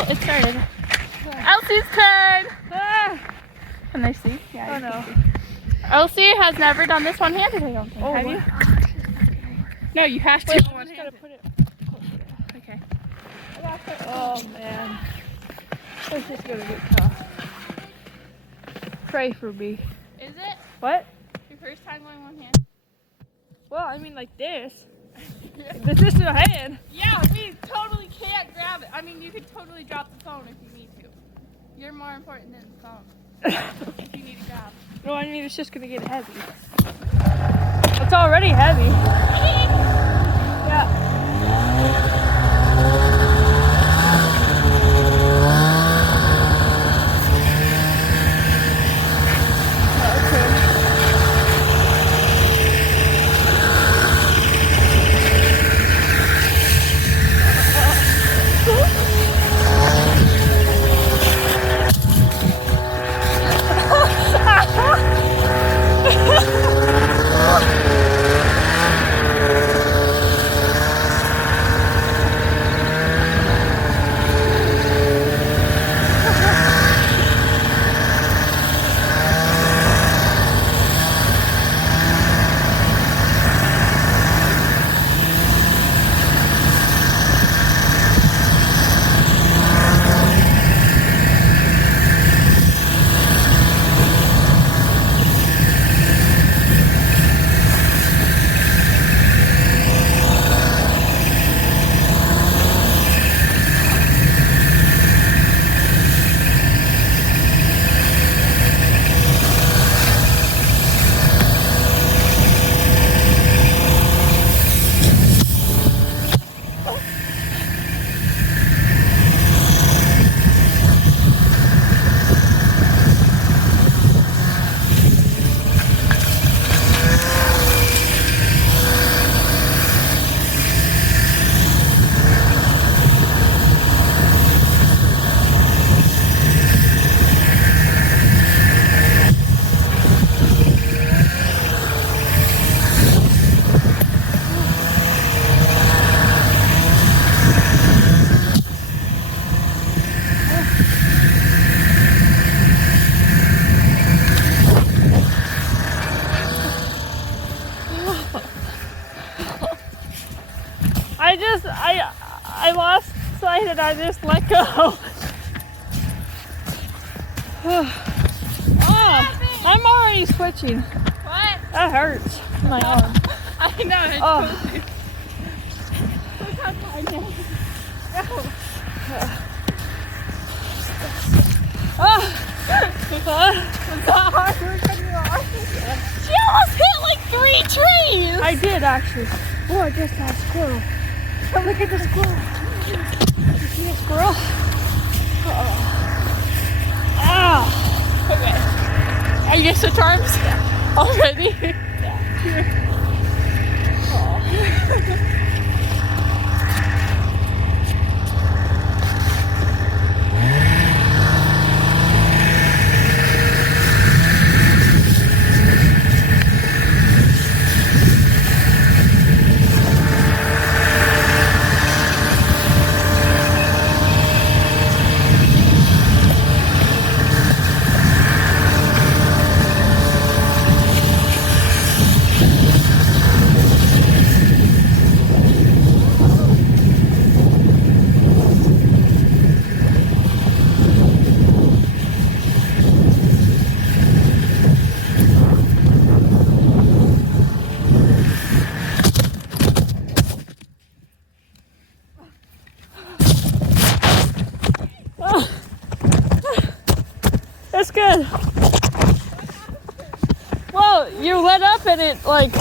Oh, it started. Elsie's turn. Can I see? Yeah. Oh no. Elsie has never done this one-handed, I don't think. Have you? No, you have to. Wait, I just gotta put it. Okay. Oh man. This is gonna get tough. Pray for me. Is it What? your first time going one-handed? Well, I mean like this. This is your hand. Yeah, we totally can't grab it. I mean, you could totally drop the phone if you need to. You're more important than the phone. If you need to grab. No, I mean it's just gonna get heavy. It's already heavy. Yeah. I lost sight and I just let go. Oh, I'm already switching. What? That hurts. My arm. I know, I told you. Look how far now. Was that hard work on your arm? She almost hit like 3 trees. I did actually. Oh, I just saw a squirrel. Oh, look at the squirrel. You see a squirrel? Ow. Okay. Are you gonna switch arms? Yeah. Already? Yeah. That's good. Well, you went up and it like